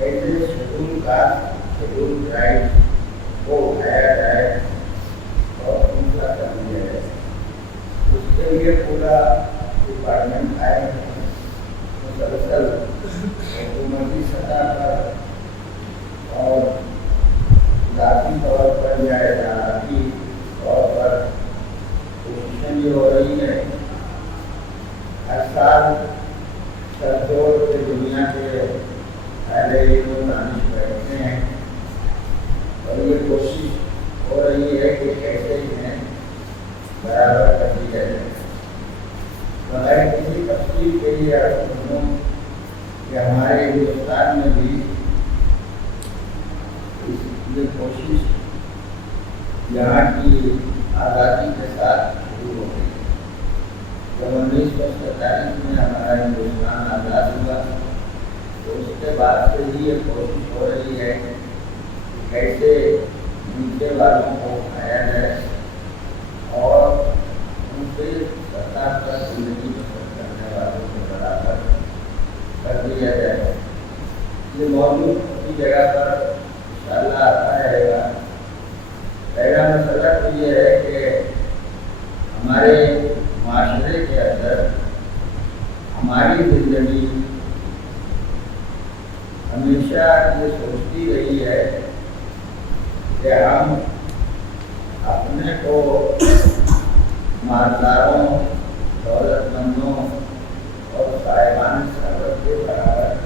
ایسے شیڈول کا schedule tribe کو اٹھایا جائے اور دوسرا کر دیا جائے. اس کے لیے پورا ڈپارٹمنٹ آئے مسلسل حکومتی سطح پر اور ذاتی طور پر یا ذاتی طور پر کوششیں یہ ہو رہی ہے. ہر سال سرجوڑ کے دنیا کے اہل علم و دانش بیٹھتے ہیں اور یہ کوشش ہو رہی ہے کہ کیسے انہیں برابر کر دیا جائے. بغیر کسی تفصیل کے لیے سنوں کہ ہمارے ہندوستان میں بھی یہ کوشش یہاں کی آزادی کے ساتھ شروع ہو گئی. جب 1947 میں ہمارا ہندوستان آزاد ہوا تو اس کے بعد سے ہی یہ کوشش ہو رہی ہے کہ کیسے نیچے والوں کو اٹھایا جائے اور ان سے سطح پر زندگی بسر کرنے والوں کو برابر کر دیا جائے. یہ موضوع اسی جگہ پر انشاءاللہ آتا رہے گا. پہلا مسئلہ تو یہ ہے کہ ہمارے معاشرے کے اندر ہماری زندگی ہمیشہ یہ سوچتی رہی ہے کہ ہم اپنے کو مالداروں دولت مندوں اور صاحبان ثروت کے برابر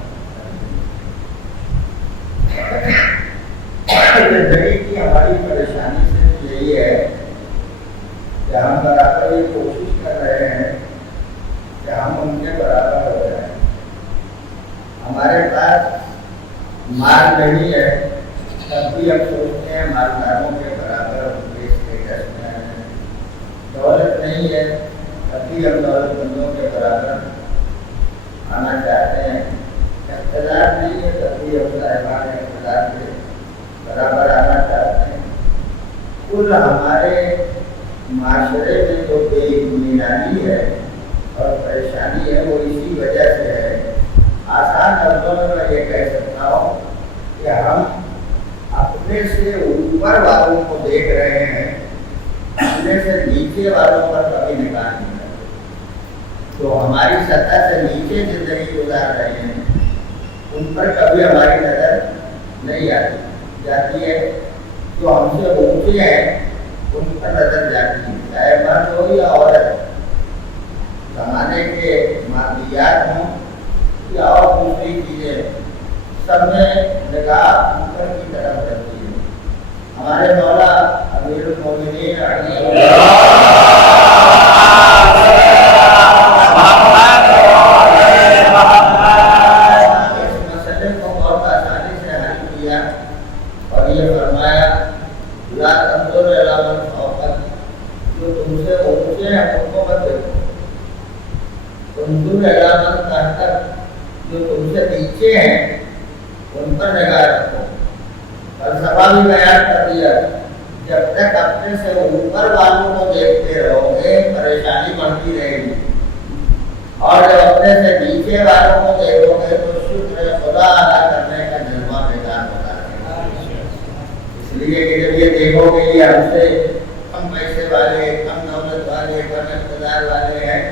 زندگی کی ہماری پریشانی صرف یہی ہے کہ ہم برابر یہ کوشش کر رہے ہیں کہ ہم ان کے برابر ہو جائیں. ہمارے پاس مال نہیں ہے تب بھی ہم سوچتے ہیں مالداروں کے برابر ان کے اسٹیٹس میں ہیں. دولت نہیں ہے تب بھی ہم دولت مندوں کے برابر آنا چاہتے ہیں. اقتدار نہیں ہے تب بھی ہم صاحبان اقتدار کے برابر آنا چاہتے ہیں. کل ہمارے معاشرے میں جو بے اطمینانی ہے اور پریشانی ہے وہ اسی وجہ سے ہے. آسان لفظوں میں میں یہ کہہ سکتا ہوں کہ ہم اپنے سے اوپر والوں کو دیکھ رہے ہیں, اپنے سے نیچے والوں پر کبھی نگاہ نہیں کرتے. تو ہماری سطح سے نیچے زندگی گزار رہے ہیں ان پر کبھی ہماری نظر نہیں جاتی ہے. جو ہم سے اونچے ہیں ان پر نظر جاتی ہے, چاہے مرد ہو یا عورت, زمانے کے مادیات ہوں یا اور دوسری چیزیں, سب میں نگاہ اوپر کی طرف رہتی ہے. ہمارے مولا امیر المومنین علی اس مسئلے کو بہت آسانی سے حل کیا اور یہ فرمایا لا تنظر الی من فوقک, جو تم سے اونچے ہیں ان کو مت دیکھو. انظر الی من تحتک, جو تم سے نیچے ہیں ان پر نگاہ رکھو. فلسفہ بھی بیان کر دیا, جب تک اپنے سے اوپر والوں کو دیکھتے رہو گے پریشانی بڑھتی رہے گی, اور جب اپنے سے نیچے والوں کو دیکھو گے تو شکر خدا ادا کرنے کا جذبہ بیدار ہوتا رہے گا. اس لیے کہ جب یہ دیکھو گے یہ ہم سے کم پیسے والے, کم دولت والے, کم اقتدار والے ہیں,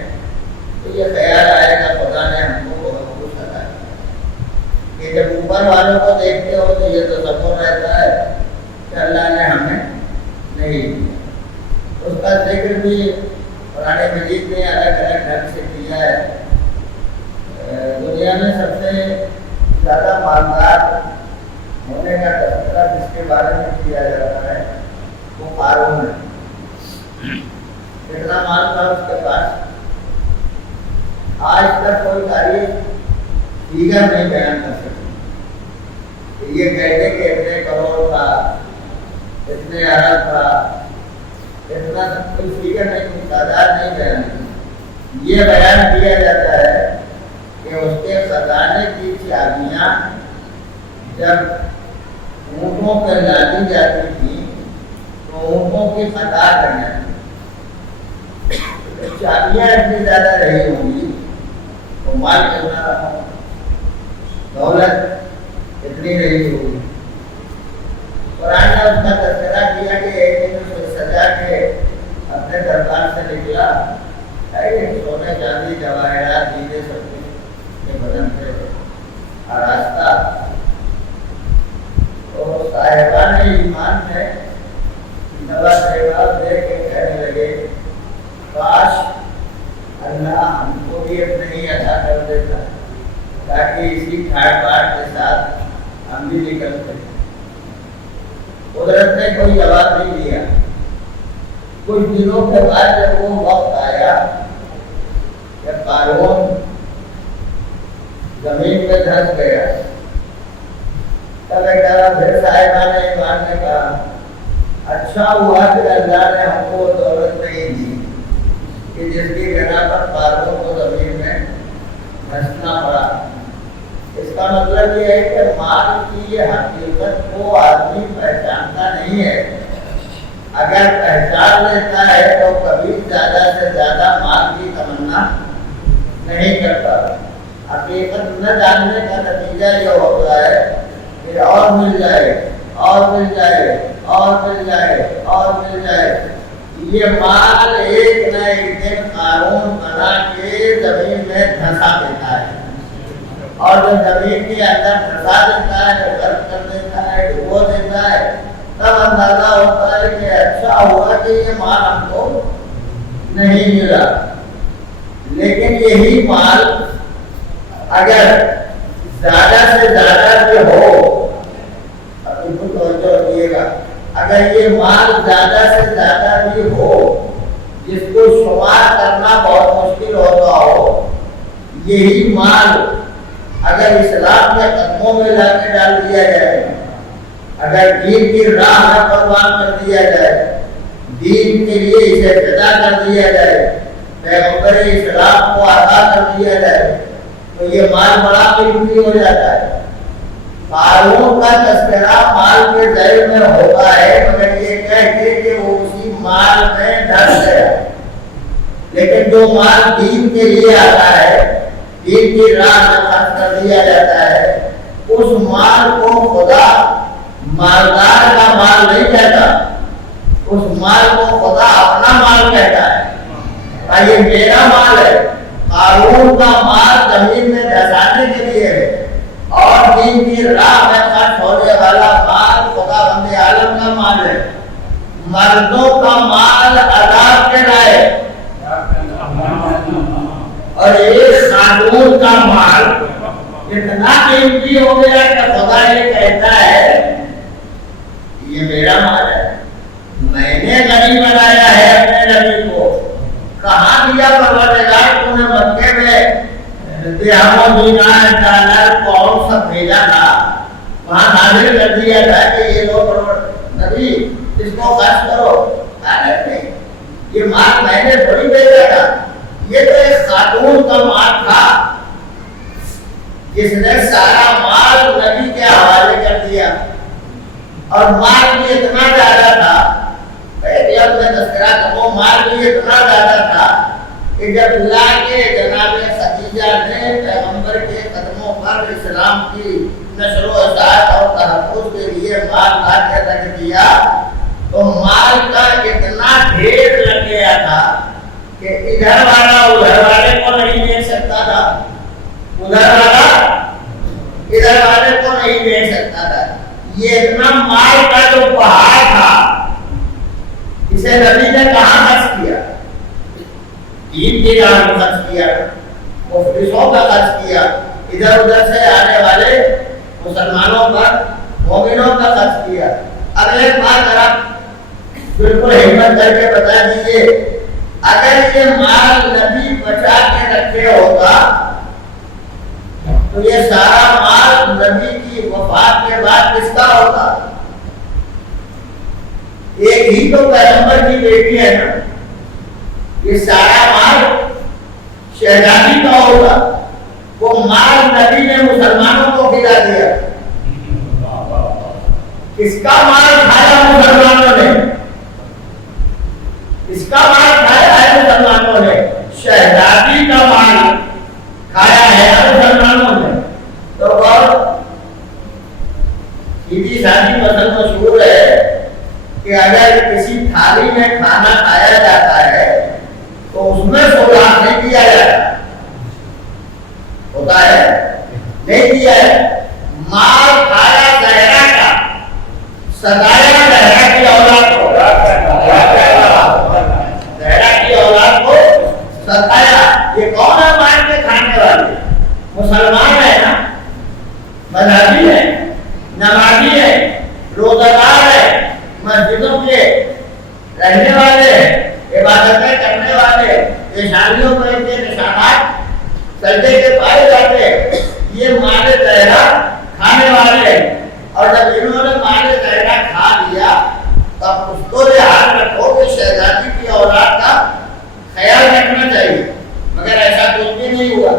تو یہ خیال آئے گا خدا نے ہم کو بہت خوش ادا کیا. کہ جب اوپر والوں کو دیکھتے ہو تو یہ تصور رہتا ہے کہ اللہ نے ہمیں نہیں دیا. اس کا ذکر بھی قرآن مجید نے الگ الگ ڈھنگ سے کیا ہے. دنیا میں سب سے زیادہ مالدار ہونے کا تذکرہ جس کے بارے میں کیا جاتا ہے وہ قارون ہے. کتنا مال تھا اس کے پاس, آج تک کوئی تاریخ دیگر نہیں بیان کر سکتی. یہ کہتے کہ اتنے کروڑ تھا, اتنے ارب تھا, اتنا کوئی فکر نہیں, کوئی تعداد نہیں بیان کی. یہ بیان کیا جاتا ہے کہ اس کے خزانے کی چابیاں جب اونٹوں پہ لادی جاتی تھی تو اونٹوں کی قطار بن جاتی. چابیاں اتنی زیادہ رہی ہوں گی تو مال کتنا رہا, دولت اتنی رہی ہوگی. قرآن نے اس کا تذکرہ کیا کہ ایک دن اسے سجا کے اپنے دربار سے نکلا. سونے چاندی جواہرات ہیرے سب کے بدن سے آراستہ. تو صاحبان ایمان ہے نواز شریف دیکھ کے کہنے لگے کاش اللہ ہم کو بھی اپنے ہی عطا کر دیتا تاکہ اسی ٹھاٹ باٹ کے ساتھ ہم بھی نکلتے. قدرت نے کوئی جواب نہیں دیا. کچھ دنوں کے بعد جب وہ وقت آیا کہ قارون زمین میں دھنس گیا تب ایک طرح پھر صاحبان ایمان نے کہا اچھا ہوا کہ اللہ نے ہم کو دولت نہیں دی کہ جس کی بنا پر قارون کو زمین میں دھنسنا پڑا. اس کا مطلب یہ ہے کہ مال کی یہ حقیقت کو آدمی پہچانتا نہیں ہے. اگر پہچان لیتا ہے تو کبھی زیادہ سے زیادہ مال کی تمنا نہیں کرتا. حقیقت نہ جاننے کا نتیجہ یہ ہوتا ہے کہ اور مل جائے اور مل جائے اور مل جائے اور مل جائے. یہ مال ایک نہ ایک دن قارون بنا کے زمین میں دھنسا دیتا ہے اور جب زمین کے اندر دھنسا دیتا ہے غرق کر دیتا ہے ڈبو دیتا ہے تب اندازہ ہوتا ہے کہ اچھا ہوا کہ یہ مال ہم کو نہیں ملا. لیکن یہی مال اگر زیادہ سے زیادہ بھی ہو, توجہ رکھیے گا, اگر یہ مال زیادہ سے زیادہ بھی ہو جس کو شمار کرنا بہت مشکل ہوتا ہو, یہی مال اگر اسلام کے قدموں میں لا کے ڈال دیا جائے, اگر دین کی راہ میں قربان کر دیا جائے, دین کے لیے اسے فدا کر دیا جائے, پیغمبر اسلام کو عطا کر دیا جائے, تو یہ مال بڑا قیمتی ہو جاتا ہے. قارون کا تذکرہ مال کے ذیل میں ہوتا ہے مگر یہ کہہ کے کہ وہ اسی مال میں دھنس گیا. لیکن جو مال دین کے لیے آتا ہے, دین کی راہ میں خرچ کر دیا جاتا ہے, اس مال کو خدا مالدار کا مال نہیں کہتا, اس مال کو خدا اپنا مال کہتا ہے. یہ میرا مال ہے. قارون کا مال زمین میں دھسانے کے لیے ہے اور دین کی راہ میں خرچ ہونے والا مال خدا بند عالم کا مال ہے. مردوں کا مال عذاب کے لائق اور ایک خاتون کا مال اتنا قیمتی ہو گیا کہ خدا یہ کہتا ہے یہ میرا مال ہے, میں نے غنی بنایا ہے اپنے نبی کو. کہاں دیا پروردگار تو نے مکے میں درہم دینار ڈالر پاؤنڈ سب بھیجا تھا, وہاں نازل کر دیا تھا کہ یہ لو نبی اس کو خرچ کرو. نہیں, یہ مال میں نے تھوڑی بھیجا تھا, یہ تو ایک خاتون کا مال تھا جس نے سارا مال نبی کے حوالے کر دیا. اور مال بھی اتنا زیادہ تھا, جب میں تذکرہ کروں, مال بھی اتنا زیادہ تھا کہ جب لا کے جناب خدیجہ نے پیغمبر کے قدموں پر اسلام کی نشر و اشاعت اور تحفظ کے لیے مال لا کے رکھ دیا تو مال کا اتنا ڈھیر لگ گیا تھا کہ ادھر والا ادھر والے کو نہیں دیکھ سکتا تھا, ادھر والا ادھر والے کو نہیں دیکھ سکتا تھا. یہ اتنا مال کا جو پہاڑ تھا اسے نبی نے کہاں خرچ کیا؟ دین کی راہ میں خرچ کیا, مفلسوں کا خرچ کیا, ادھر ادھر سے آنے والے مسلمانوں پر, مومنوں کا خرچ کیا. اب ایک بات آپ بالکل ہمت کر کے بتا دیجیے, اگر یہ مال نبی بچا کے رکھے ہوگا تو یہ سارا مال نبی کی وفات کے بعد کس کا ہوتا؟ ایک ہی تو پیغمبر کی بیٹی ہے نا, یہ سارا مال شہزادی کا ہوگا. وہ مال نبی نے مسلمانوں کو کھلا دیا. کس کا مال کھایا مسلمانوں نے؟ کس کا مال کھایا ہے مسلمانوں نے؟ شہزادی کا مال کھایا ہے مسلمانوں نے. تو عیدی شادی مثلا مشہور ہے کہ اگر کسی تھالی میں کھانا کھایا جاتا ہے تو اس میں سوراخ نہیں کیا جاتا، ہوتا ہے نہیں کیا ہے، مال کھایا زہرا کا، سدایا زہرا کی اولاد کو، زہرا کی اولاد کو ستایا۔ یہ کون ہے مال کے کھانے والے؟ مسلمان ہے نا، مذہبی ہے، نمازی ہے، روزہ دار ہے، مسجدوں کے رہنے والے، عبادتیں کرنے والے، نشانیوں پر کے نشانات سجدے کے پائے جاتے، یہ مال زہرا کھانے والے۔ اور جب انہوں نے مال زہرا کھا لیا تب اس کو یاد رکھو کہ شہزادی کی اولاد کا خیال رکھنا چاہیے، مگر ایسا کچھ بھی نہیں ہوا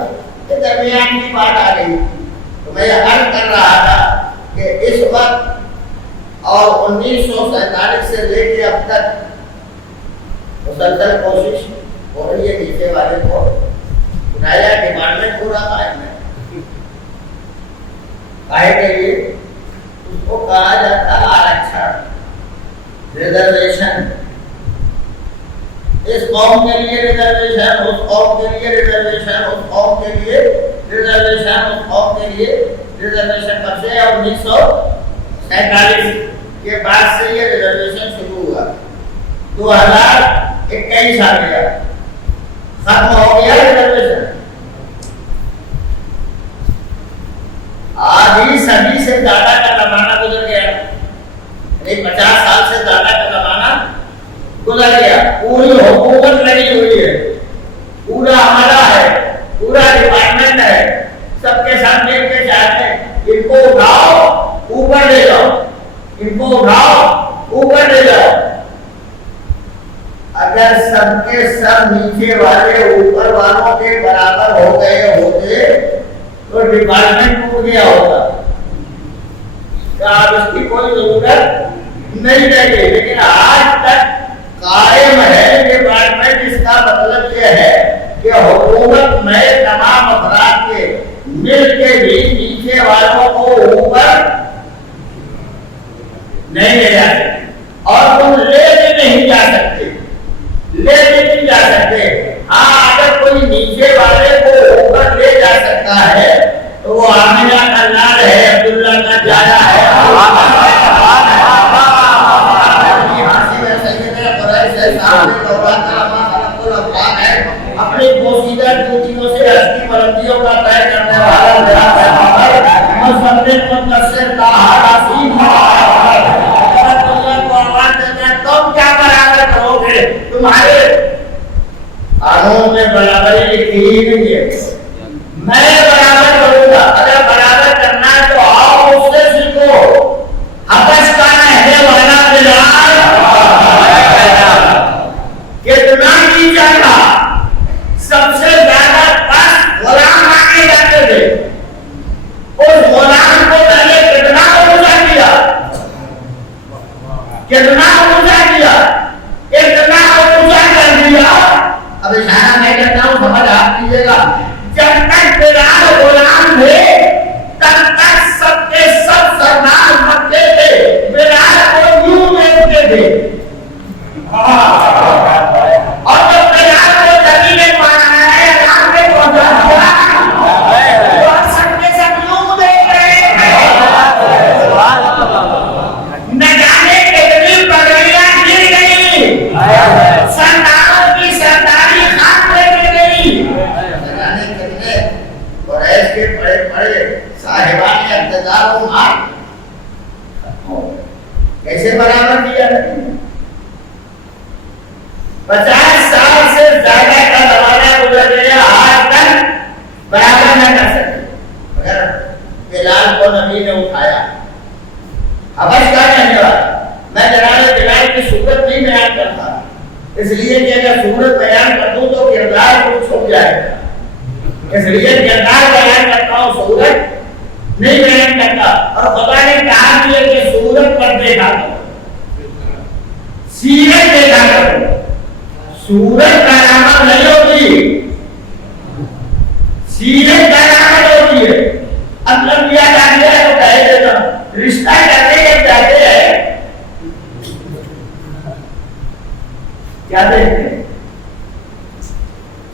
کہ درمیان کی بات آ گئی۔ تو میں یہ عرض کر رہا تھا کہ اس وقت اور 1947 سے لے کے اب تک مسلسل کوشش ہو رہی ہے نیچے والے کو اٹھایا، ڈپارٹمنٹ پورا قائم ہے کاہے کے لیے؟ اس کو کہا جاتا آرکشن، ریزرویشن، اس قوم کے لیے ریزرویشن، اس قوم کے لیے ریزرویشن، اس قوم کے لیے ریزرویشن، اس قوم کے لیے ریزرویشن۔ کب سے؟ 1947 کے بعد سے یہ ریزرویشن شروع ہوا۔ 2021 آ گیا، ختم ہو گیا ریزرویشن۔ آدھی صدی سے زیادہ کا زمانہ گزر گیا، یعنی 50 سال سے زیادہ کا زمانہ گزر گیا۔ پوری حکومت لگی ہوئی ہے، پورا عملہ ہے، پورا ڈپارٹمنٹ ہے، سب کے ساتھ مل کے چاہتے ہیں ان کو اٹھاؤ اوپر لے جاؤ، ان کو اٹھاؤ اوپر لے جاؤ۔ اگر سب کے سب نیچے والے اوپر والوں کے برابر ہو گئے ہوتے تو ڈپارٹمنٹ ٹوٹ گیا ہوتا، اب اس کی کوئی ضرورت نہیں رہی۔ لیکن آج تک قائم ہے ڈپارٹمنٹ۔ اس کا مطلب یہ ہے کہ حکومت میں تمام افراد کے مل کے بھی نیچے والوں کو اوپر نہیں لے جا سکتے، اور تم لے کے نہیں جا سکتے، لے کے نہیں جا سکتے۔ ہاں اگر کوئی نیچے والے کو اوپر لے جا سکتا ہے تو وہ آمنہ کا لال ہے، عبداللہ کا جایا ہے، اپنی پوشیدہ ڈیوٹیوں سے ہستی بلندیوں کا طے کرنے والا میرا پیغمبر مصدق منتصر طٰہٰ رسول اللہ کو آواز دیتے ہیں تم کیا برابر کرو گے؟ تمہارے قانون میں برابری لکھی ہی نہیں ہے، میں برابر کروں گا۔ اگر برابر کرنا ہے تو آؤ اس سے سیکھو۔ حبش کا رہنے والا بلال کتنا نیچا تھا، سب سے زیادہ پاس غلام آنے جاتے تھے، اس غلام کو پہلے کتنا اونچا کیا، کتنا اونچا کیا، اتنا اونچا کر دیا۔ اب اشارہ میں کرتا ہوں، سمجھ آپ کیجیے گا، جب تک بلال غلام تھے تب تک سب کے سب سردار مکے تھے، بلال کو یوں دیکھتے تھے، اور جب بلال کو نبی نے مانا ہے رام نے پہنچا تو سب کے سب یوں دیکھ رہے ہیں۔ نہ جانے کتنی پگڑیاں گر گئی، سرداروں کی سرداری خاک لے گئی، نہ جانے کتنے قریش کے بڑے بڑے صاحبان اقتدار و مال کیسے برابر کیا ہے؟ 50 سال سے زیادہ کا زمانہ گزر گیا، آج تک برابر نہ کر سکے، مگر بلال کو نبی نے اٹھایا۔ حبش کا رہنے والا، میں جناب بلال کی صورت نہیں بیان کرتا، اس لیے کہ اگر صورت بیان کر دوں تو کردار کو چھپ جائے گا، اس لیے کردار بیان کرتا ہوں، صورت نہیں بیان کرتا۔ اور خدا نے کہا بھی ہے کہ صورت پر دیکھا کرو، سیرت دیکھا کرو، سورت برابر نہیں ہوتی، سیرت برابر ہوتی ہے۔ اب لمبیا جا گیا تو کہہ دیتا رشتہ کرنے کے چاہتے ہیں کیا دیکھتے ہیں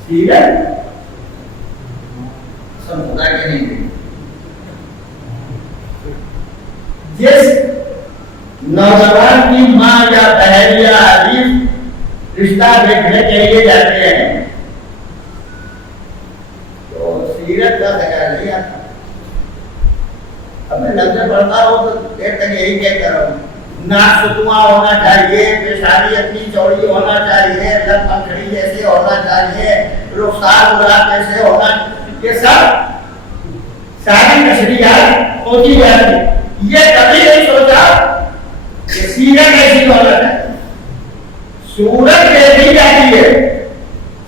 سیرت سمجھا کہ نہیں. جس نوجوان کی ماں یا بہن یا عزیز رشتہ دیکھنے کے لیے جاتے ہیں تو سیرت کا ذکر نہیں آتا. اب میں لفظ پڑھتا ہوں تو دیر تک یہی کہتا رہا ہوں. ناک ستواں ہونا چاہیے, پیشانی اتنی چوڑی ہونا چاہیے, لب پنکھڑی جیسے ہونا چاہیے, رخسار گلاب جیسے ہونا, یہ سب ساری تشریحات ہوتی جاتی. یہ کبھی نہیں سوچا کہ سیرت ایسی ہونا چاہیے. صورت دیکھی جاتی ہے,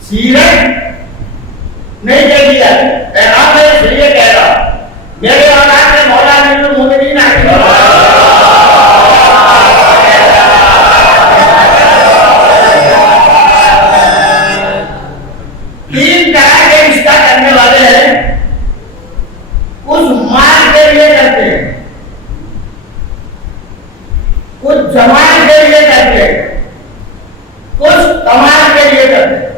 سیرت نہیں دیکھی جاتی. پیغام میں اس لیے کہہ رہا ہوں میرے اولاد میں مولا امیر المومنین تین طرح کے رشتہ کرنے والے ہیں. کچھ مال کے لیے کرتے ہیں, کچھ جمال کے لیے کرتے ہیں, کچھ کمال کے لیے کرتے ہیں.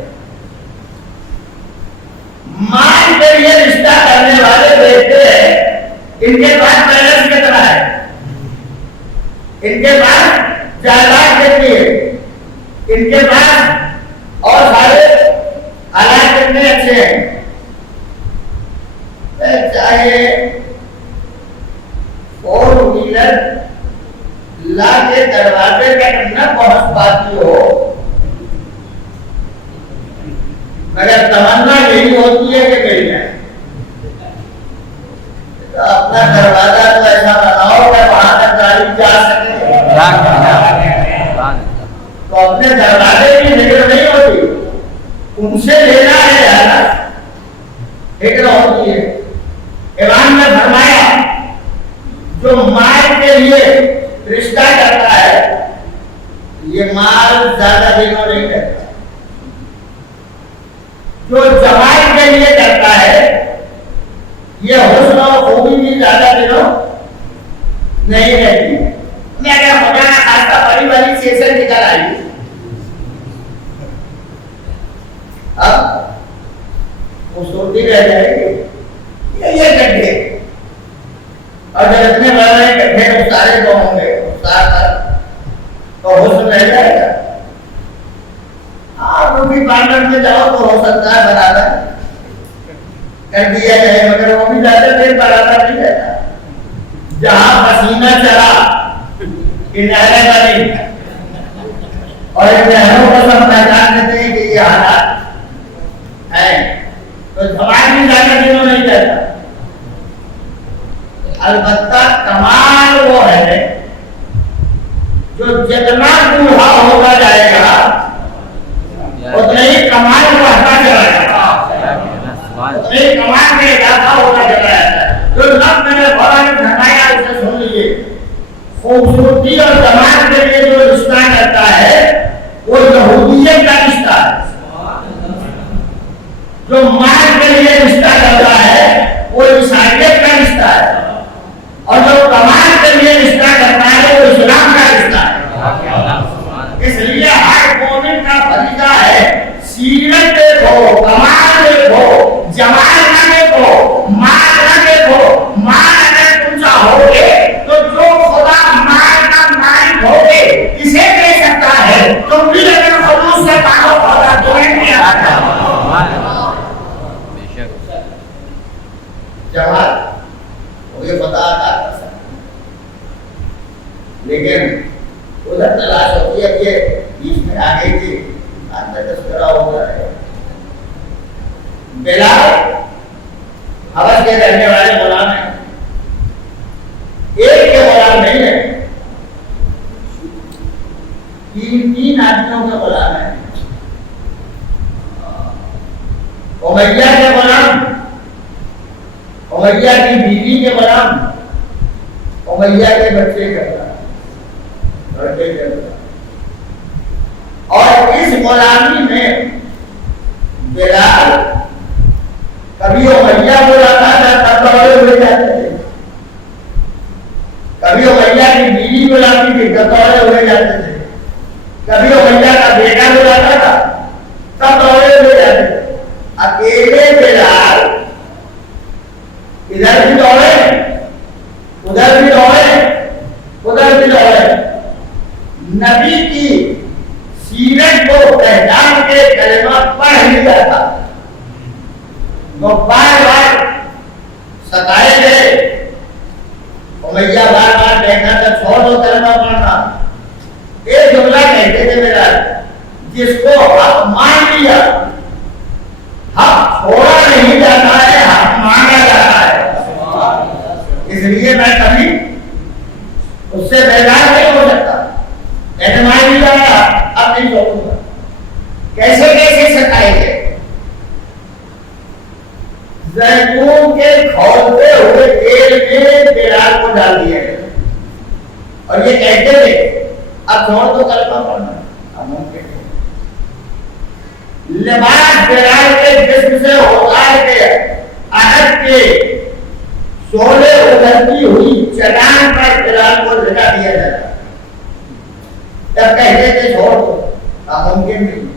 مال کے لیے رشتہ کرنے والے دیکھتے ہیں ان کے پاس بیلنس کتنا ہے, ان کے پاس جائیداد کتنی ہے, ان کے پاس اور سارے حالات کتنے اچھے ہیں. چاہے 4 ویلر لا کے دروازے تک نہ پہنچ پاتی ہو, مگر تمنا یہی ہوتی ہے کہ مل جائے. اپنا دروازہ تو ایسا بناؤ کہ وہاں تک گاڑی جا سکے. تو اپنے دروازے کی فکر نہیں ہوتی, ان سے لینا ہے جانا فکر ہوتی ہے. امام نے فرمایا جو مال کے لیے رشتہ کرتا ہے یہ مال زیادہ دنوں نہیں کرتا. جو جمال کے لیے کرتا ہے یہ حسن اور خوبی بھی زیادہ دنوں نہیں رہتی. میں اگر خدا نہ خاصہ بڑی بڑی سیشن نکل آئی اب خوبصورتی رہ جائے گی. یہ گڈھے اور جب اتنے بڑے گڈھے تو سارے جو ہوں گے تو حسن رہ جائے گا. آپ روٹی پارلر میں جاؤ تو ہو سکتا ہے برابر کر دیا جائے, مگر وہ بھی زیادہ دیر برابر نہیں رہتا. جہاں پسینہ چلا کنارے بنی اور ان نہروں کو سب پہچان دیتے ہیں کہ یہ حالات ہیں تو دھماک بھی زیادہ دنوں نہیں رہتا. البتہ کمال وہ ہے جو جتنا بوڑھا ہوتا جائے گا اتنا ہی کمال بڑھتا چلا جائے گا, اتنا ہی کمال میں اضافہ ہوتا چلا جائے گا. جو لفظ میں نے بڑا بھرمایا اسے سن لیجیے. خوبصورتی اور جمال کے لیے جو رشتہ کرتا ہے وہ یہودیت کا رشتہ ہے. جو مال کے لیے رشتہ کرتا ہے وہ عیسائیت کا رشتہ ہے, اور جو کمال کے لیے رشتہ کرتا ہے وہ اسلام کا رشتہ ہے. اس لیے ہر مومن کا فریضہ ہے سیرت دیکھو, کمال دیکھو, جمال نہ دیکھو, مال نہ دیکھو. مال اگر تم چاہوگے تو جو خدا مال کا مالک ہوگے اسے دے سکتا ہے. تم بھی اگر خلوص سے تعلق ہوگا تو نہیں آتا. جمال مجھے پتا تھا لیکن ادھر تلاش ہوتی ہے کہ بیچ میں آ گئی تھی آج میں تذکرہ ہوتا ہے. بلال حبش کے رہنے والے غلام ہیں, ایک کے غلام نہیں ہے, 3 آدمیوں کے غلام ہیں. امیہ کے غلام, امیہ کی بیوی کے غلام, امیہ کے بچے کے غلام, لڑکے کے غلام. اور اس غلامی میں بلال کبھی امیہ ہو جاتا تھا تب بڑے ہوئے جاتے تھے, کبھی امیہ کی بیوی بلاتی تھی تب دوڑے ہوئے جاتے تھے، کبھی امیہ کا بیٹا بلاتا تھا تب دوڑے ہوئے جاتے تھے. اکیلے بلال ادھر بھی دوڑے ادھر بھی دوڑے ادھر بھی دوڑے، نبی کی سیرت کو پہچان کے کلمہ پڑھ لیا تھا. وہ بار بار ستائے گئے، امیہ بار بار کہتا تھا چھوڑ دو کلمہ پڑھنا. ایک جملہ کہتے تھے میرا، جس کو حق مان لیا، حق چھوڑا نہیں جاتا ہے، حق مانگا جاتا ہے. اس لیے میں کبھی اس سے بیدار نہیں ہو سکتا. اعتماد نہیں جاتا، اب نہیں چھوڑوں گا. کیسے کیسے ستائے گئے؟ زیتون کے کھولتے ہوئے تیل میں بلال کو ڈال دیا گیا اور یہ کہتے تھے اب چھوڑ دو کلمہ پڑھنا. اب ممکن ہے. لباس بلال کے جسم سے اتار کے عہد کے شعلے ابھرتی ہوئی چٹان پر بلال کو لٹا دیا جاتا. جب کہتے تھے چھوڑ دو، اب ممکن نہیں.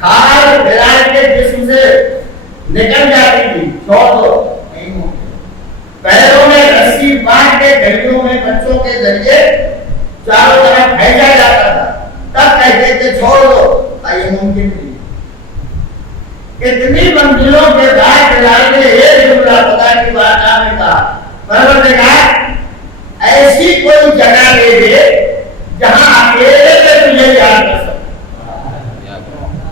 کھال بلال کے جسم سے نکل جاتی تھی، چھوڑ دو، نہیں ممکن. پیروں میں رسی باندھ کے گھڑیوں میں بچوں کے ذریعے چاروں طرف بھیجا جاتا تھا، تب کہتے تھے چھوڑ دو، یہ ممکن نہیں. اتنی منزلوں کے بعد بلال نے ایک جملہ خدا کی بارگاہ میں کہا، پروردگار ایسی کوئی جگہ دے دے جہاں اکیلے میں تجھے یاد کر سکوں.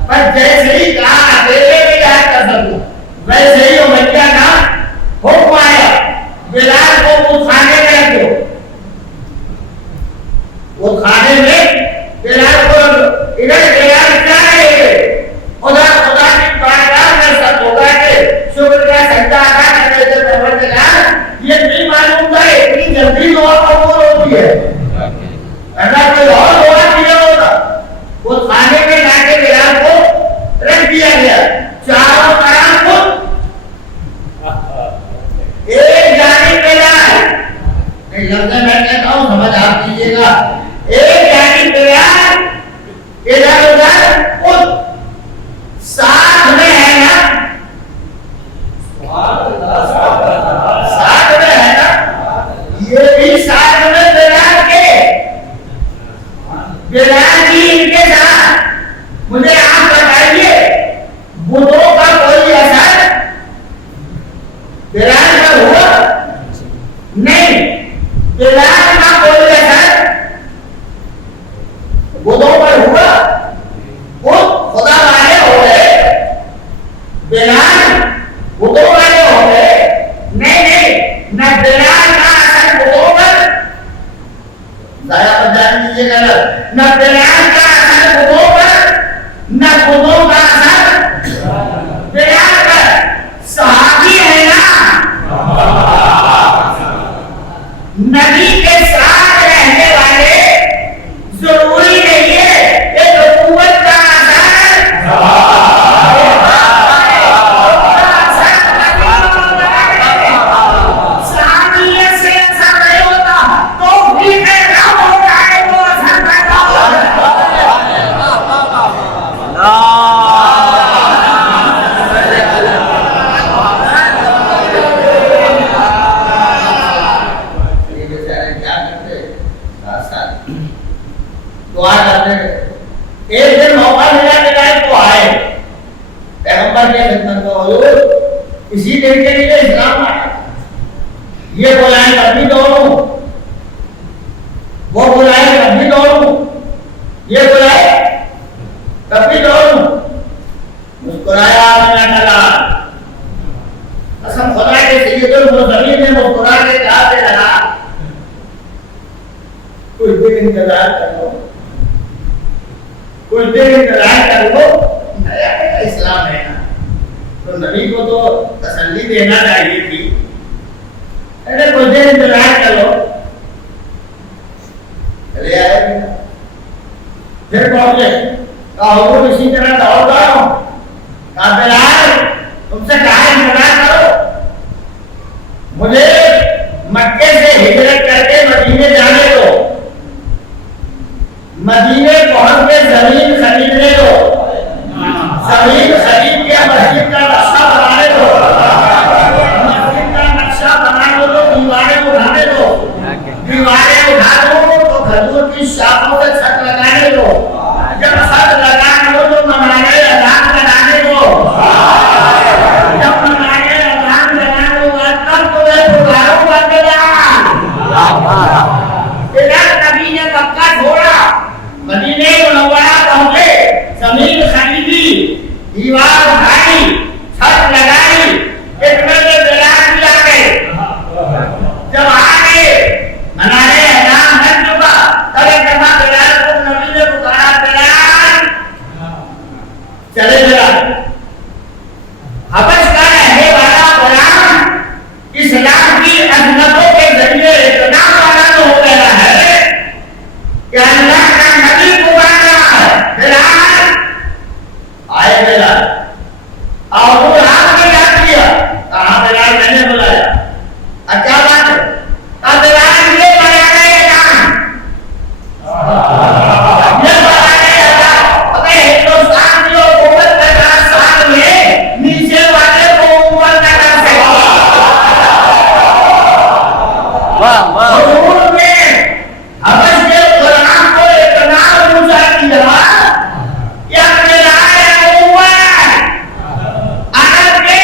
پر جیسے ہی کہا اکیلے میں یاد کر سکوں، ویسے ہی امیہ کا حکم آیا بلال کو اس کھانے میں رکھ دو. وہ کھانے میں بلال کو ادھر بلال کیا رہے گے، خدا کی بارگاہ میں سب ہوگا کہ شکر کا سجدہ ادا کرنے سے پروردگار یہ نہیں معلوم تھا اتنی جلدی دعا قبول ہوتی ہے. ایسا کوئی اور دعا کیا ہوگا. وہ کھانے میں لا کے بلال کو رکھ دیا گیا، چاروں طرف ایک جانب بلال، ایک لفظ میں کہتا ہوں سمجھ آپ کیجیے گا، ایک جانب بلال ادھر ادھر خود ساتھ میں ہے نا، ساتھ میں ہے نا، یہ بھی ساتھ میں بلال کے، بلال جی ان کے ساتھ. مجھے آپ بتائیے بتوں کا کوئی اثر بلال پر ہوا نہیں، بلال کا کوئی اثر بتوں پر ہوا. خود خدا والے ہو گئے، بلال بتوں والے ہو گئے. نہیں، نہ بلال کا اثر بتوں پر، ضائع پر جان دیجیے گا، نہ بلال کا اثر بتوں پر، نہ بتوں کا اثر بلال پر. صحابی ہے نا، نبی کے ساتھ رہنے والے، ضروری نہیں ہے کہ نبوت کا صحابیت سے اثر نہیں ہوتا تو بھی پیغام ہوتا ہے، وہ اثر پیدا ہوتا دعا کرتے ہیں. ایک دن موقع ملا کہ تو آئے پیغمبر کے خدمت میں، حضور اسی دن کے لیے اسلام آیا. یہ بلائیں تب بھی دوڑوں، وہ بلائیں تب بھی دوڑوں، یہ بلائیں تب بھی دوڑوں. مسکرایا آمنہ ٹلا، قسم خدا کے سید المرسلین نے مسکرا کے کہا دے رہا کچھ دن انتظار کر لو، کچھ دن انتظار کر لو. نیا اسلام ہے نا، تو نبی کو تو تسلی دینا چاہیے تھی. کچھ دن انتظار کر لو. چلے آئے، پھر پہنچے، کہا حضور اسی طرح دوڑتا ہوں. کہا بلال تم سے کہا انتظار کرو، مجھے مکے سے ہجرت کر کے مدینے پہنچ کے زمین خریدنے دو، زمین خرید کے مسجد کا نقشہ بنانے دو، مسجد کا نقشہ بنانے دو، دیواریں اٹھانے دو، دیواریں اٹھا دو تو کھجور کی شاخوں سے چھت لگانے دو، جب چھت لگانے دو تو منارے اذان بنانے دو، جب منارے اذان بنانے دو تب تمہیں پکاروں گا نبی نے مکہ چھوڑا، مدینے منورہ پہنچے، زمین خریدی، دیوار اٹھائی، چھت لگائی، اتنے میں بلال بھی آ گئے، جب آ گئے منارے اعلان بن چکا، تبھی کہا بلال کو نبی نے پکارا، بلال چلے بلال، حبش کا رہنے والا غلام اسلام کی عظمتوں کے ذریعے اتنا بلند ہو گیا ہے کہ اللہ کا نبی پکار رہا ہے، بلال آئے، بلال اور وہ آپ نے کیا کیا؟ کہا بلال میں نے بلایا، کیا بات ہے؟ کہا بلال یہ بنانا ہے کام، یہ بنانا ہے کام، اگر ہندوستان کی حکومت 50 سال میں نیچے والے کو اوپر نہ کر سکے، حضور نے حبش کے غلام کو اتنا اونچا کیا کہ اپنے لائے اوپر عرب کے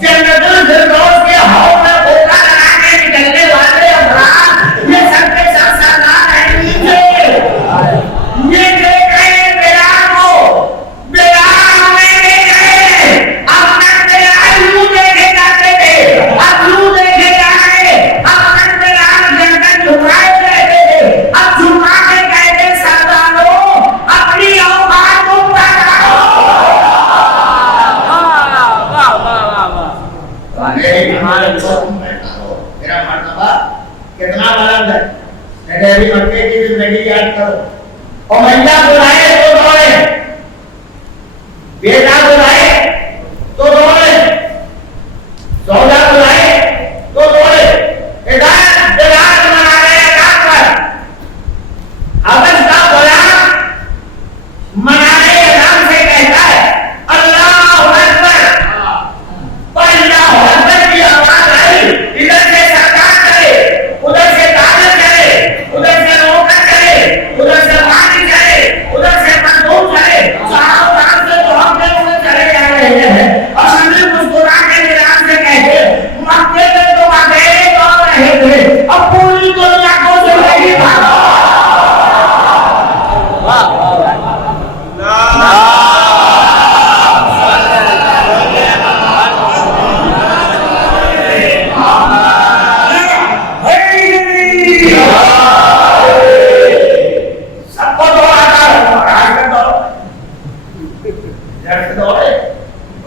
جنت الفردوس کے حوض میں گھوڑا لگا کے نکلنے والے افراد یہ سب کے سب سردار ہیں نیچے، یہ دیکھ رہے بلال کو، بلال میں دیکھ رہے، اب تک بلال یوں دیکھے جاتے تھے، اب یوں دیکھے جا رہے، اب تک بلال گردن جھکائے رہتے تھے، اب جھکا کے کہتے سرداروں اپنی اوقات کو پکارو، میرا مرتبہ کتنا بلند ہے، میرے ابھی مکے کی زندگی یاد کرو، اور مہنگا بلائے تو دوڑے، بیٹا بلائے تو دوڑے، سودا بلائے تو دوڑے، ادھر بلال منارے اعلان پر، حبش کا غلام منارے اعلان سے کہتا ہے اللہ اکبر، اللہ اکبر کی آواز آئی، ادھر سے سرکار چلے، ادھر سے تاجر چلے، ادھر سے نوکر چلے، ادھر سے مانی چلے، ادھر سے مندوب چلے، چاروں طرف سے تو ہم لوگ چلے جا رہے ہیں، اور سبھی مسکرا کے بلال سے کہتے مکے میں تو اندھیرے دور رہے تھے، اب پوری دنیا کو زندگی بھاگو، سب کو دوڑا کر آج کر دوڑو، ادھر سے دوڑے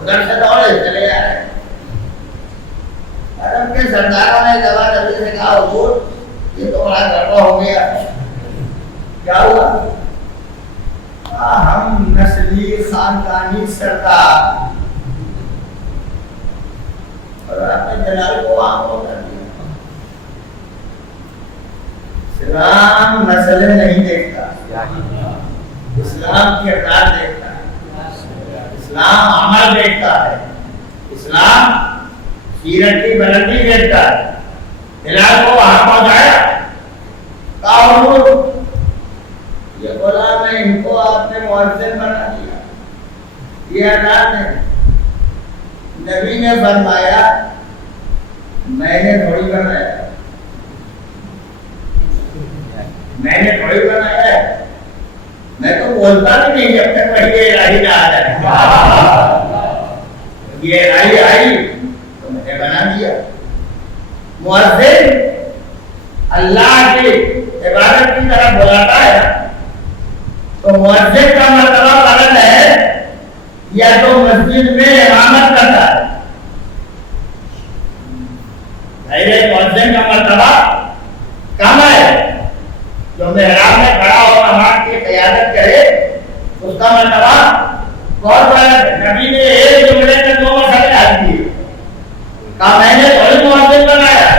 ادھر سے دوڑے چلے جا رہے، عرب کے سرداروں نے جب نبی سے کہا حضور یہ تو بڑا گڑبڑ ہو گیا، کیا ہوا؟ ہم نسلی خاندانی سردار، اور آپ نے جلال کو عام کر دیا، اسلام نسل نہیں دیکھتا، اسلام کردار دیکھتا ہے، اسلام عمل دیکھتا ہے، اسلام سیرت کی بلندی دیکھتا ہے، بلال کو وہاں پہنچایا، کہا حضور یہ غلام ہے، ان کو آپ نے مؤذن بنا دیا، یہ اعلان ہے، نبی نے فرمایا میں نے تھوڑی بنایا، میں نے تھوڑی بنایا ہے، میں تو بولتا بھی نہیں جب تک وحی الہی نہ آ جائے، یہ الہی آئی تو میں نے بنا دیا، مؤذن اللہ کی عبادت کی طرف بلاتا ہے تو مؤذن کا مرتبہ بلند ہے یا تو مسجد میں امامت کرتا ہے، مؤذن کا مرتبہ کم ہے، جو محراب میں کھڑا ہو نماز کی قیادت کرے اس کا مرتبہ بہت بڑا ہے۔ نبی نے ایک جملے میں 2 مسئلے حل کیے، کہا میں نے تھوڑی مؤذن بنایا،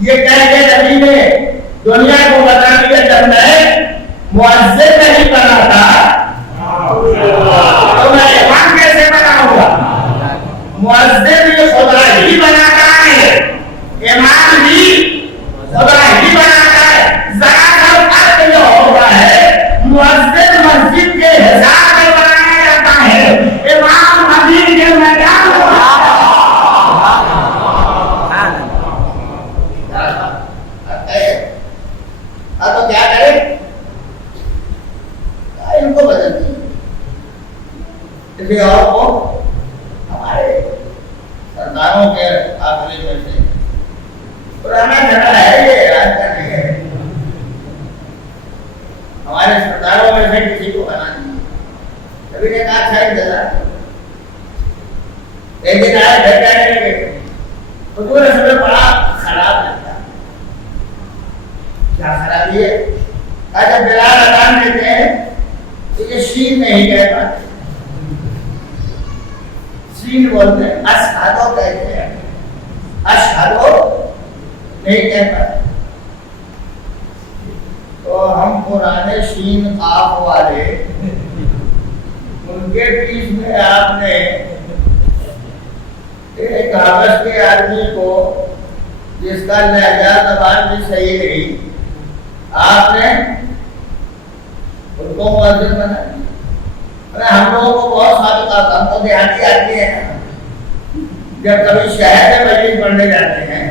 یہ کہہ کے نبی نے دنیا کو بتا دیا جب میں مؤذن کسی اور کو ہمارے سرداروں کے قافلے میں سے پرانا جھگڑا ہے یہ راج کا نہیں ہے. ہمارے سرداروں میں سے کسی کو بنا نہیں. کبھی نے کہا اچھا انتظار ایک دن آئے گھر جانے لگے حضور اصل بڑا خراب لگتا. کیا خرابی ہے؟ جب بلال اذان دیتے ہیں تو یہ شین نہیں کہہ پاتے. شین بولتے ہیں اشہدو کہتے ہیں. اشہدو نہیں کہہ پاتے. تو ہم پرانے شین قاف والے ان کے بیچ میں آپ نے ایک کاغذ کے آدمی کو جس کا لہجہ زبان بھی صحیح نہیں آپ نے ان کو مؤذن بنا دیا. ہم لوگوں کو بہت سابقہ تھا. ہم تو دیہاتی آدمی ہیں. جب کبھی شہر میں مجلس پڑھنے جاتے ہیں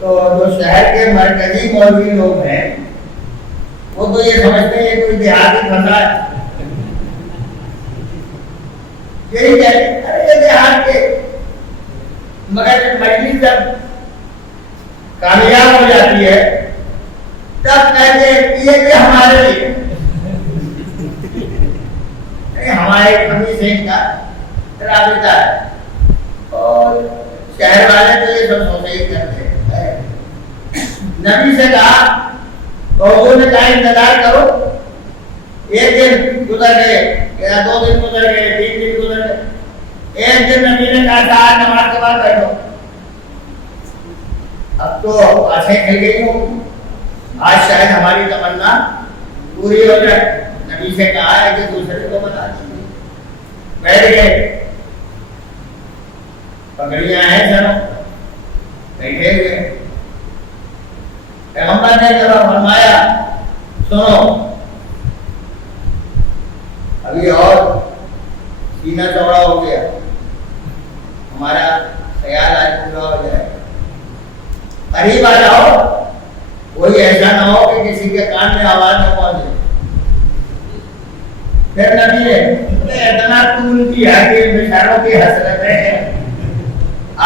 تو جو شہر کے مرکزی مولوی لوگ ہیں وہ تو یہ سمجھتے ہیں یہ کوئی دیہاتی پھنسا ہے. یہی کہتے ہیں ارے یہ دیہات کے. مگر مجلس جب کامیاب ہو جاتی ہے تب کہتے ہیں یہ ہمارے لیے ہمارے کمی سے کا رابطہ ہے. اور شہر والے تو یہ سب سوچے ہی کرتے ہیں. نبی سے کہا تو حضور نے کہا انتظار کرو. ایک دن گزر گئے یا 2 دن گزر گئے 3 دن گزر گئے. ایک دن نبی نے کہا تھا نماز کے بعد بیٹھو. اب تو آنکھیں کھل گئی ہوں آج شاید ہماری تمنا پوری ہو جائے. نبی سے کہا ہے کہ دوسرے کو بتا دیجیے. بیٹھ گئے. پگڑیاں ہیں سر بیٹھے ہوئے. پیغمبر نے جب فرمایا سنو ابھی اور سینہ چوڑا ہو گیا ہمارا خیال آج پورا ہو جائے. قریب آ جاؤ. کوئی ایسا نہ ہو کہ کسی کے کان میں آواز نہ پہنچے. پھر نبی نے اتنا طول کیا کہ بیچاروں کی حسرتیں ہیں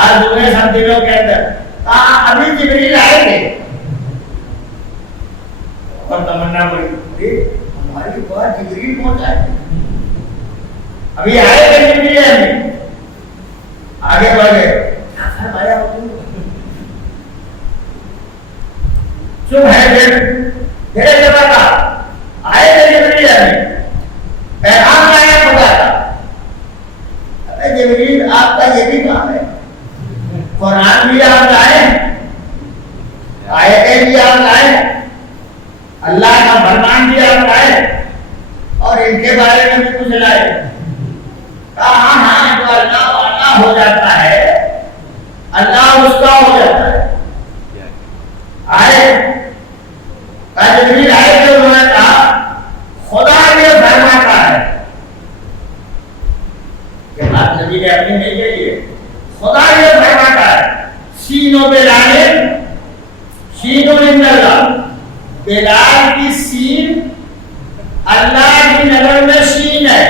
آج ہوئے سب دلوں کے اندر. ابھی جبریل آئے تھے اور تمنا بڑی ہماری بات جبریل پہنچا ہے. ابھی آئے تھے جبریل ابھی آگے بڑھ گئے. چپ ہے پھر جگہ کا آئے تھے جبریل ابھی پیغام لایا خدا کا. جبریل آپ کا یہ بھی کام ہے. قرآن بھی آپ لائیں آیتیں بھی آپ لائیں اللہ کا فرمان بھی آپ لائیں اور ان کے بارے میں بھی کچھ لائیں. کہاں ہاں جو اللہ والا ہو جاتا ہے اللہ اس کا ہو جاتا ہے. آئے جبریل آئے تو انہوں نے کہا خدا یہ فرماتا ہے. یہ بات نبی نے اپنی نہیں کہی ہے. خدا یہ فرماتا ہے سینوں پہ لانے سینوں اللہ. بلال کی سین اللہ کی نظر میں شین ہے.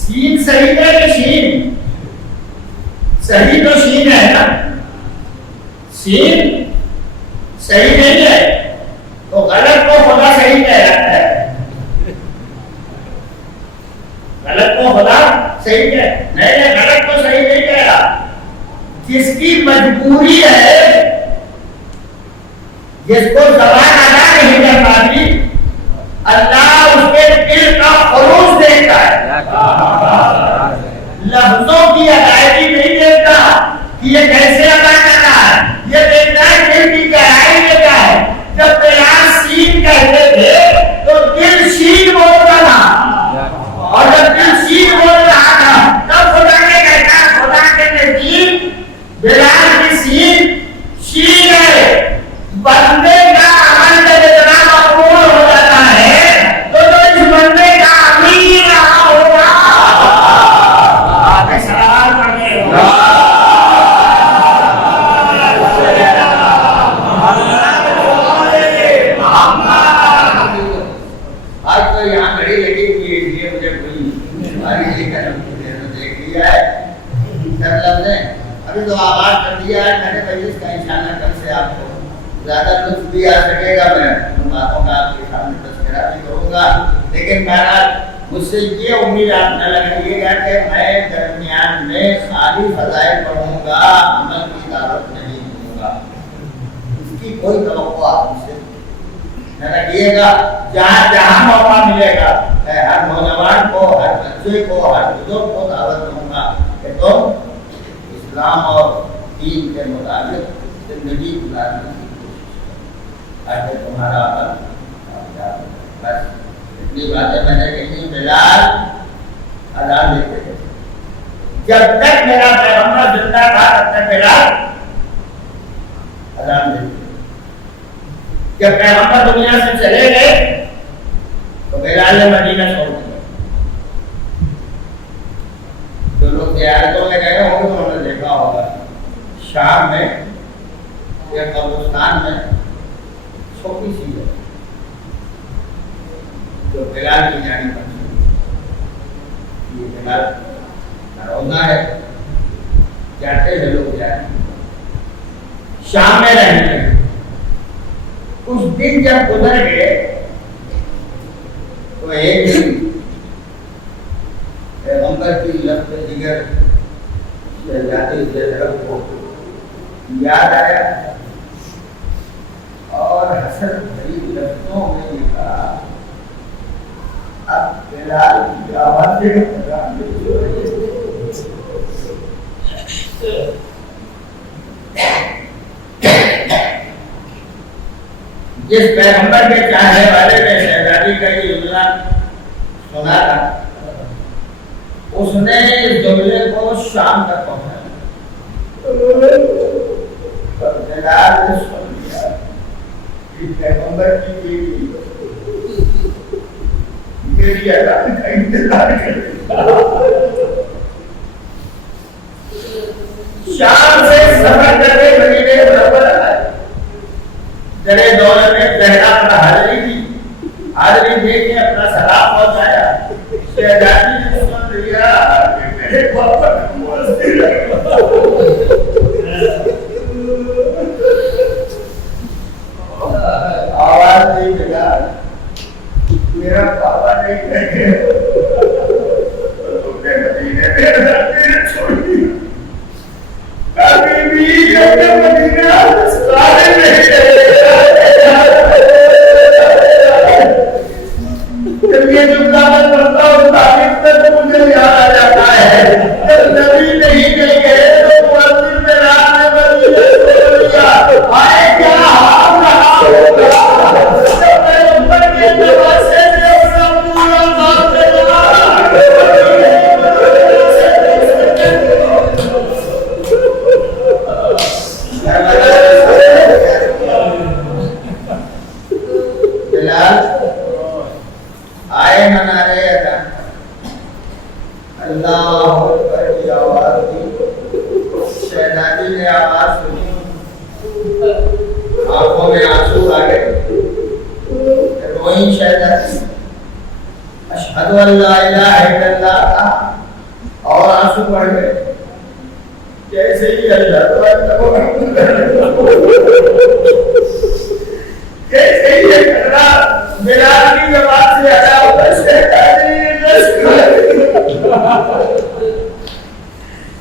سین صحیح ہے کہ شین صحیح تو شین ہے نا. سین صحیح نہیں ہے تو غلط کو خدا صحیح کہہ رہا ہے. غلط کو خدا صحیح کہہ نہیں غلط کو صحیح نہیں کہہ رہا. جس کی مجبوری ہے جس کو زبان ادا نہیں کر پاتی اللہ اس کے دل کا خروج دیکھتا ہے. لفظوں کی ادائیگی نہیں دیکھتا کہ یہ کیسے ادا کر رہا ہے. یہ دیکھتا ہے دل کی گہرائی میں کیا ہے. جب بلال سین کہتے تھے تو دل شین بولتا تھا اور جب دل شین بول رہا تھا تب خدا نے کہا خدا کے نزدیک بلال کی سین شین ہے. بندے کا عمل جب اتنا مقبول ہو جاتا ہے تو اس بندے کا امیر رہا ہوگا. ابھی تو آغاز کر دیا ہے میں نے مجلس کا، انشاءاللہ کل سے آپ کو زیادہ لطف بھی آ سکے گا، میں ان باتوں کا آپ کے سامنے تذکرہ بھی کروں گا، لیکن بہرحال مجھ سے یہ امید آپ نہ لگائیے گا کہ میں درمیان میں خالی فضائل پڑھوں گا، عمل کی دعوت نہیں دوں گا، اس کی کوئی توقع آپ مجھ سے نہ رکھیے گا۔ جہاں جہاں موقع ملے گا میں ہر نوجوان کو، ہر بچے کو، ہر بزرگ کو دعوت دوں گا کہ تم اسلام اور دین کے مطابق زندگی گزارنے کی کوشش کرو تاکہ تمہارا عمل کامیاب ہو۔ بس اتنی باتیں میں نے کہی۔ بلال اذان دیتے تھے، جب تک میرا پیغمبر زندہ تھا تب تک بلال اذان دیتے تھے، جب پیغمبر دنیا سے چلے گئے تو بلال نے مدینہ چھوڑ دیا۔ جو لوگ زیارتوں میں گئے ہوں گے انہوں نے دیکھا ہوگا شام میں یا قبرستان میں چھوٹی سی ہے جو بلال کی جانب پر، یہ بلال کا روزہ ہے، جاتے ہیں لوگ جائیں شام میں رہتے ہیں۔ کچھ دن جب گزر گئے تو ایک دن پیغمبر کی لفظ دیگر شہزادی زینب کو یاد آیا اور حسن بھری لفظوں میں یہ کہا اب بلال کی آواز سے جس پیغمبر کے چاہنے والے نے شہزادی کا یہ جملہ سنا تھا اس نے اس جملے کو شام تک پہنچایا۔ بلال نے سن لیا کہ پیغمبر کی بیٹی میری اذان کا انتظار کر رہی ہے۔ شام سے سفر کرنے مدینے منورہ آئے، درے دولت میں زہرا اپنا حاضری کی، حاضری دے کے اپنا سلام پہنچایا۔ شہزادی نے سن لیا کہ میرے پاپا کا مؤذن آواز نہیں لگا، میرا پاپا نہیں کہے تم نے مدینے میں میرے چھوڑ دیا، کبھی بھی مدینہ سارے نہیں جب یہ جملہ میں پڑھتا ہوں تاریخ تک مجھے یاد آ جاتا ہے جب نبی نہیں گئے تو مؤذن میں رات میں مدینے چھوڑ دیا، آئے کیا حال رہا ہوگا جب پیغمبر کے دروازے سے اپنا پورا معاملہ بلال آئے منارے اذان، اللہ اکبر کی آواز دی، شہزادی نے آواز سنی، آنکھوں میں آنسو آ گئے، روئی شہزادی، اشہد ان لا الہ الا اللہ کہا اور آنسو پڑ گئے۔ جیسے ہی اللہ جیسے ہی یہ کلمہ بلال کی زبان سے ادا ہوا، شہزادی نے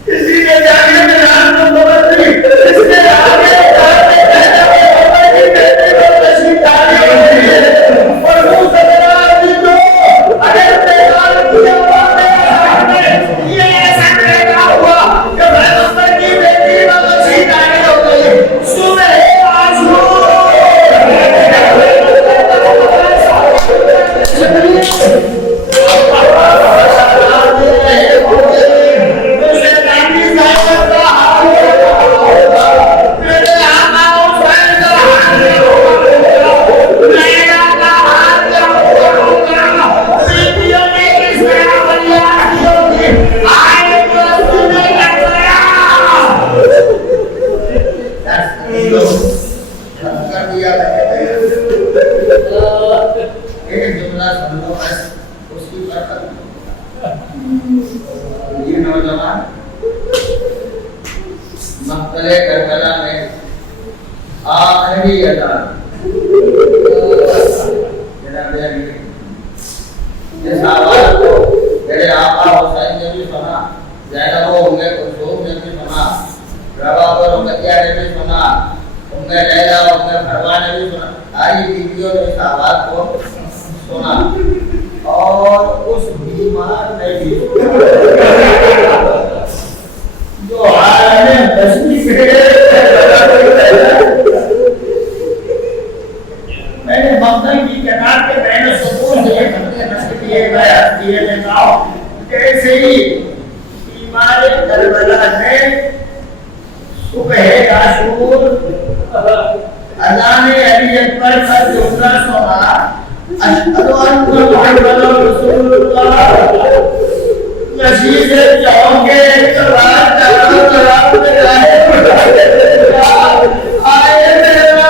کسی نے جانے بلال کو خبر نہیں، اس نے آگے جانے کہنے میں خبر کی بیٹی کو تشریف ڈالی ہوئی ہے اور منہ سے بلال کی جو اگر بلال کی آواز میں یہ ایسا کہنا ہوا کہ پیغمبر کی بیٹی کو تشریف ڈالی ہو گئی، صبح آنسو مقتل کربلا میں آخری اذان جناب علی اس آواز کو میرے آقا حسین نے بھی سنا، زینب و ام کلثوم نے بھی سنا، رباب اور رقیہ نے بھی سنا، ام لیلا اور ام فروا نے بھی سنا، ساری بیویوں نے اس آواز کو سنا اور اس بیمار نے بھی جو عالم بسنی کے میں نے مقدم کی کنار کے بین سکون دیے کرتے نسل دیے بیعت دیے لیتا ہوں کیسے ہی بیمار کربلا نے صبح عاشور اذان علی اکبر کا جملہ سنا، اشہد ان محمد رسول اللہ، نشید جاؤں گے اقتبار جلال میں جائے آئے میرا